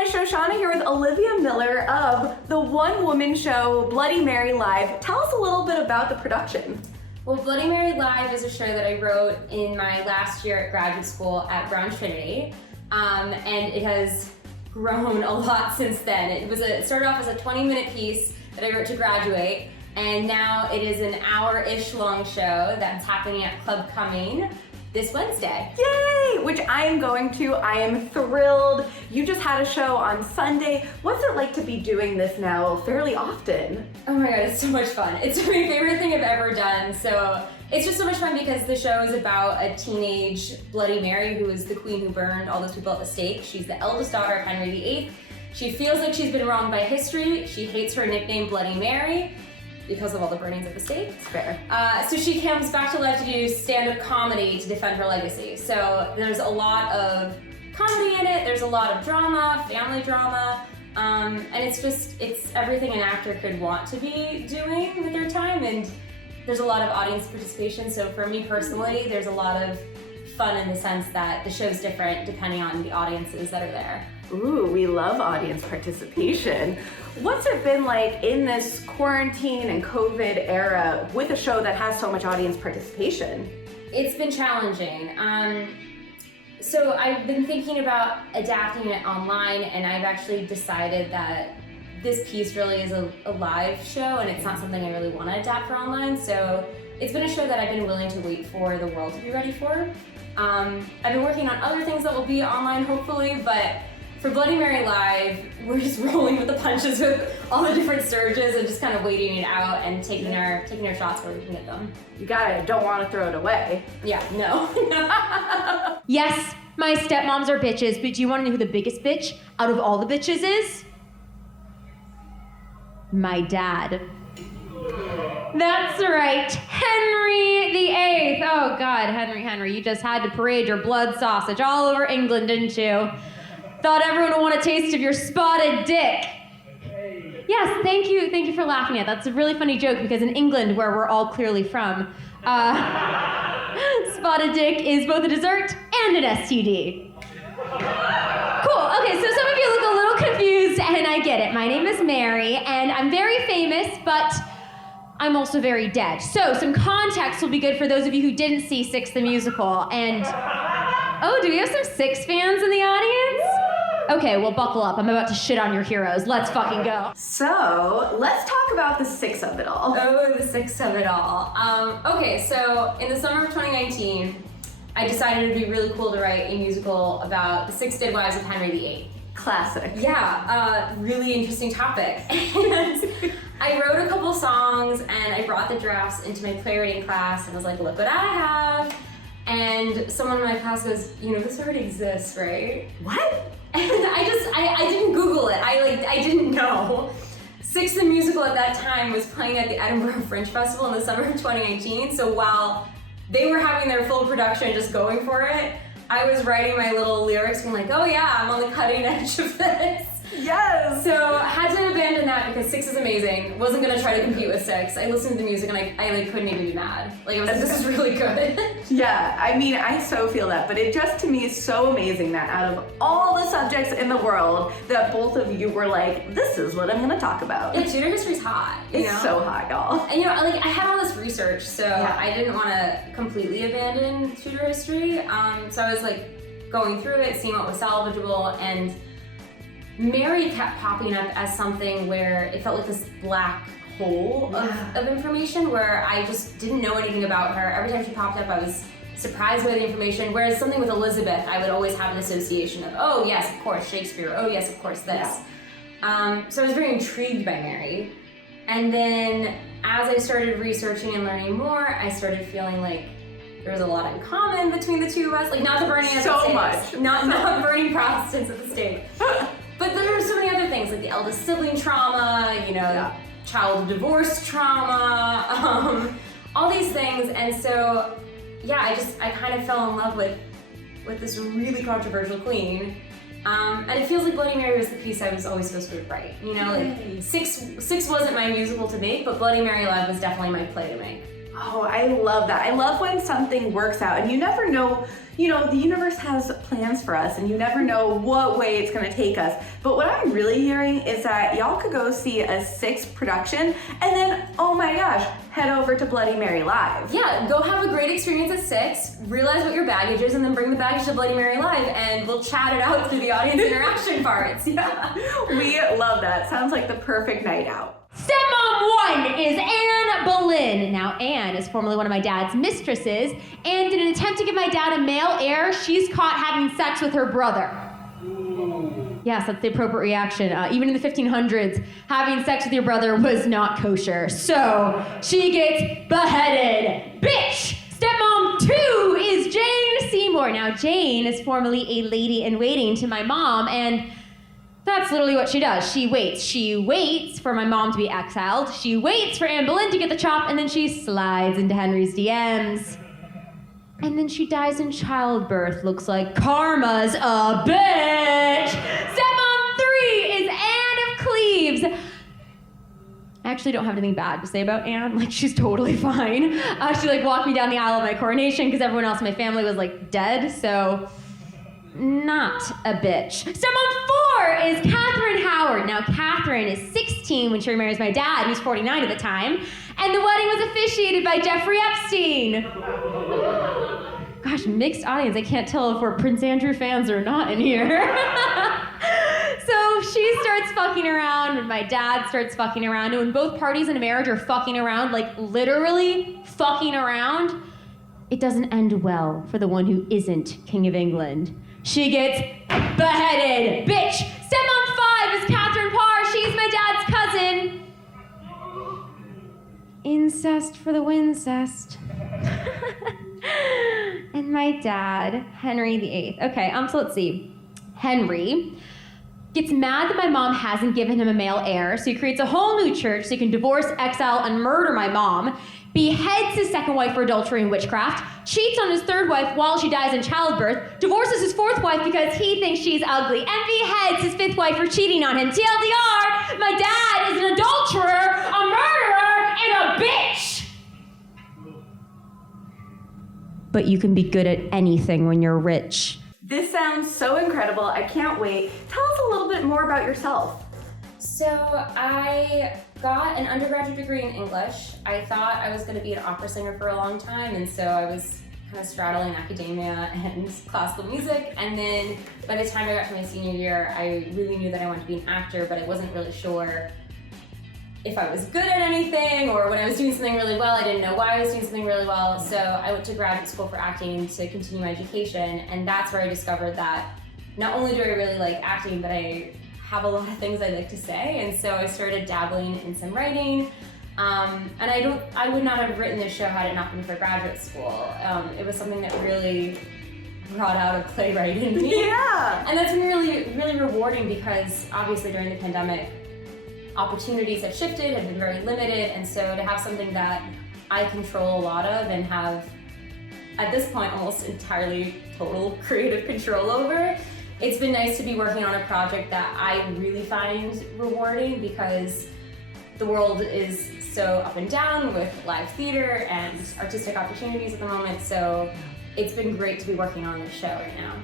bwaySHO. Shauna here with Olivia Miller of the one-woman show Bloody Mary Live. Tell us a little bit about the production. Well, Bloody Mary Live is a show that I wrote in my last year at graduate school at Brown Trinity, and it has grown a lot since then. It started off as a 20-minute piece that I wrote to graduate, and now it is an hour-ish long show that's happening at Club Cumming this Wednesday. Yay! Which I am going to. I am thrilled. You just had a show on Sunday. What's it like to be doing this now fairly often? Oh my god, it's so much fun. It's my favorite thing I've ever done. So it's just so much fun because the show is about a teenage Bloody Mary who is the queen who burned all those people at the stake. She's the eldest daughter of Henry VIII. She feels like she's been wronged by history. She hates her nickname Bloody Mary because of all the burnings at the stake. It's fair. So she comes back to life to do stand-up comedy to defend her legacy. So there's a lot of comedy in it, there's a lot of drama, family drama, and it's everything an actor could want to be doing with their time, and there's a lot of audience participation. So for me personally, there's a lot of fun in the sense that the show's different depending on the audiences that are there. Ooh, we love audience participation. What's it been like in this quarantine and COVID era with a show that has so much audience participation? It's been challenging. So I've been thinking about adapting it online, and I've actually decided that this piece really is a live show and it's not something I really want to adapt for online. So it's been a show that I've been willing to wait for the world to be ready for. I've been working on other things that will be online hopefully, but for Bloody Mary Live, we're just rolling with the punches with all the different surges and just kind of waiting it out and taking our shots where we can get them. You don't want to throw it away. Yeah, no. Yes, my stepmoms are bitches, but do you want to know who the biggest bitch out of all the bitches is? My dad. That's right, Henry VIII. Oh God, Henry, you just had to parade your blood sausage all over England, didn't you? Thought everyone would want a taste of your spotted dick. Yes, thank you for laughing at that. That's a really funny joke because in England, where we're all clearly from, spotted dick is both a dessert and an STD. Cool, okay, so some of you look a little confused, and I get it. My name is Mary, and I'm very famous, but I'm also very dead. So some context will be good for those of you who didn't see Six the Musical, and oh, do we have some Six fans in the audience? Okay, well, buckle up. I'm about to shit on your heroes. Let's fucking go. So, let's talk about the six of it all. Oh, the six of it all. Okay, so in the summer of 2019, I decided it'd be really cool to write a musical about the 6 dead wives of Henry VIII. Classic. Yeah, really interesting topic. And I wrote a couple songs and I brought the drafts into my playwriting class and was like, look what I have. And someone in my class goes, this already exists, right? What? And I didn't Google it. I didn't know. Six the Musical at that time was playing at the Edinburgh Fringe Festival in the summer of 2019. So while they were having their full production just going for it, I was writing my little lyrics being like, oh yeah, I'm on the cutting edge of this. Yes! So I had to abandon that because Six is amazing. Wasn't gonna try to compete with Six. I listened to the music and I couldn't even be mad. I was like, this is really good. Yeah, I so feel that, but it just to me is so amazing that out of all the subjects in the world, that both of you were like, this is what I'm gonna talk about. Yeah, Tudor history's hot. It's so hot, y'all. And I had all this research, so yeah. I didn't want to completely abandon Tudor history. So I was going through it, seeing what was salvageable, and Mary kept popping up as something where it felt like this black hole of information where I just didn't know anything about her. Every time she popped up, I was surprised by the information, whereas something with Elizabeth, I would always have an association of, oh yes, of course, Shakespeare, oh yes, of course, this. Yeah. So I was very intrigued by Mary. And then as I started researching and learning more, I started feeling like there was a lot in common between the two of us. Not the burning at the stake. Not burning Protestants at the stake. But there were so many other things, like the eldest sibling trauma, child divorce trauma, all these things. And so, I kind of fell in love with this really controversial queen. And it feels like Bloody Mary was the piece I was always supposed to write. Six wasn't my musical to make, but Bloody Mary Live was definitely my play to make. Oh, I love that. I love when something works out and you never know, the universe has plans for us and you never know what way it's gonna take us. But what I'm really hearing is that y'all could go see a 6 production and then, oh my gosh, head over to Bloody Mary Live. Yeah, go have a great experience at 6, realize what your baggage is, and then bring the baggage to Bloody Mary Live and we'll chat it out through the audience interaction parts. Yeah. We love that. Sounds like the perfect night out. Stepmom 1 is Anne Boleyn. Now, Anne is formerly one of my dad's mistresses, and in an attempt to give my dad a male heir, she's caught having sex with her brother. Yes, that's the appropriate reaction. Even in the 1500s, having sex with your brother was not kosher. So, she gets beheaded. Bitch! Stepmom 2 is Jane Seymour. Now, Jane is formerly a lady-in-waiting to my mom, and that's literally what she does. She waits. She waits for my mom to be exiled. She waits for Anne Boleyn to get the chop, and then she slides into Henry's DMs. And then she dies in childbirth. Looks like karma's a bitch. Stepmom 3 is Anne of Cleves. I actually don't have anything bad to say about Anne. Like, she's totally fine. She walked me down the aisle of my coronation because everyone else in my family was dead, so not a bitch. Stepmom 4 is Catherine Howard. Now, Catherine is 16 when she remarries my dad, who's 49 at the time, and the wedding was officiated by Jeffrey Epstein. Gosh, mixed audience. I can't tell if we're Prince Andrew fans or not in here. So she starts fucking around, and my dad starts fucking around, and when both parties in a marriage are fucking around, literally fucking around, it doesn't end well for the one who isn't King of England. She gets beheaded. Bitch! Stepmom 5 is Catherine Parr. She's my dad's cousin. Incest for the wincest. And my dad, Henry VIII. Okay, so let's see. Henry gets mad that my mom hasn't given him a male heir, so he creates a whole new church so he can divorce, exile, and murder my mom, beheads his second wife for adultery and witchcraft, cheats on his third wife while she dies in childbirth, divorces his fourth wife because he thinks she's ugly, and beheads his fifth wife for cheating on him. TLDR, my dad is an adulterer, a murderer, and a bitch! But you can be good at anything when you're rich. This sounds so incredible. I can't wait. Tell us a little bit more about yourself. So I got an undergraduate degree in English. I thought I was going to be an opera singer for a long time, and so I was kind of straddling academia and classical music. And then by the time I got to my senior year, I really knew that I wanted to be an actor, but I wasn't really sure if I was good at anything, or when I was doing something really well, I didn't know why I was doing something really well. So I went to graduate school for acting to continue my education, and that's where I discovered that not only do I really like acting, but I have a lot of things I like to say, and so I started dabbling in some writing. And I would not have written this show had it not been for graduate school. It was something that really brought out a playwright in me. Yeah. And that's been really, really rewarding because obviously during the pandemic, opportunities have shifted, have been very limited, and so to have something that I control a lot of and have, at this point, almost entirely total creative control over, it's been nice to be working on a project that I really find rewarding because the world is so up and down with live theater and artistic opportunities at the moment, so it's been great to be working on this show right now.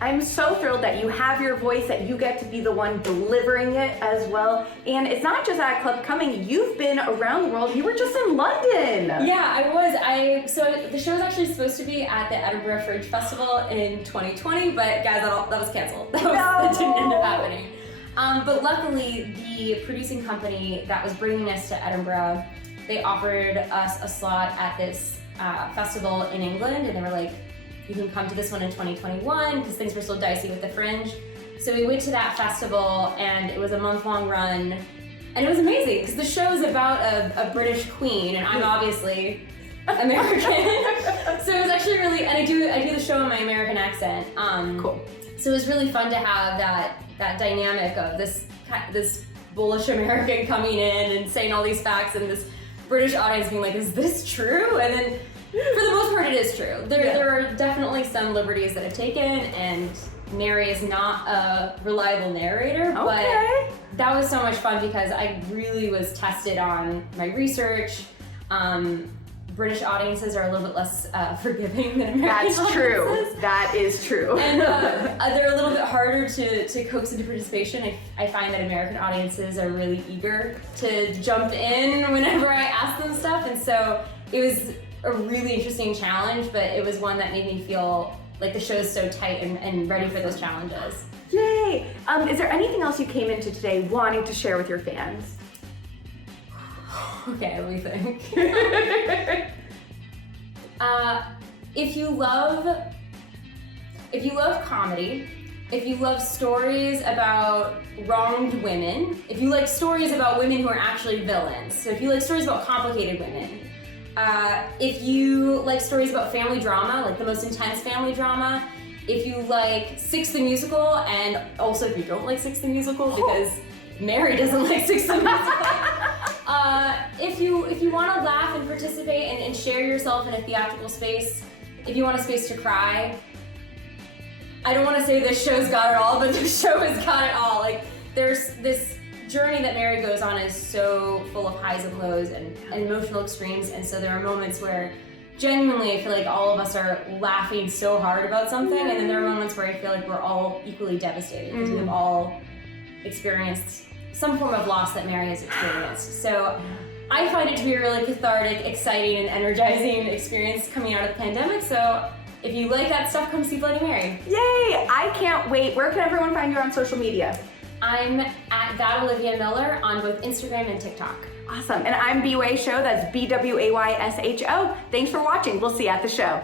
I'm so thrilled that you have your voice, that you get to be the one delivering it as well. And it's not just at Club Coming, you've been around the world. You were just in London. Yeah, I was. So the show was actually supposed to be at the Edinburgh Fringe Festival in 2020, but guys, that was canceled. That didn't end up happening. But luckily, the producing company that was bringing us to Edinburgh, they offered us a slot at this festival in England, and they were like, you can come to this one in 2021 because things were still dicey with the Fringe. So we went to that festival, and it was a month-long run, and it was amazing because the show is about a British queen, and I'm obviously American. So it was actually really, and I do the show in my American accent. Cool. So it was really fun to have that dynamic of this bullish American coming in and saying all these facts, and this British audience being like, is this true? And then for the most part, it is true. There are definitely some liberties that I've taken, and Mary is not a reliable narrator, but that was so much fun because I really was tested on my research, British audiences are a little bit less forgiving than American That's audiences. true. That is true. And they're a little bit harder to coax into participation. I find that American audiences are really eager to jump in whenever I ask them stuff, and so it was a really interesting challenge, but it was one that made me feel like the show's so tight and ready for those challenges. Yay! Is there anything else you came into today wanting to share with your fans? Okay, let me think. If you love comedy, if you love stories about wronged women, if you like stories about women who are actually villains, so if you like stories about complicated women, if you like stories about family drama, like the most intense family drama, if you like Six the Musical, and also if you don't like Six the Musical, because Mary doesn't like Six the Musical, if you want to laugh and participate and share yourself in a theatrical space, if you want a space to cry, I don't want to say this show's got it all, but this show has got it all. Like, there's this journey that Mary goes on is so full of highs and lows and emotional extremes, and so there are moments where genuinely I feel like all of us are laughing so hard about something, and then there are moments where I feel like we're all equally devastated because we've all experienced some form of loss that Mary has experienced. So I find it to be a really cathartic, exciting, and energizing experience coming out of the pandemic. So if you like that stuff, come see Bloody Mary. Yay! I can't wait. Where can everyone find you on social media? I'm at that Olivia Miller on both Instagram and TikTok. Awesome. And I'm bwaySHO. That's bwaySHO. Thanks for watching. We'll see you at the show.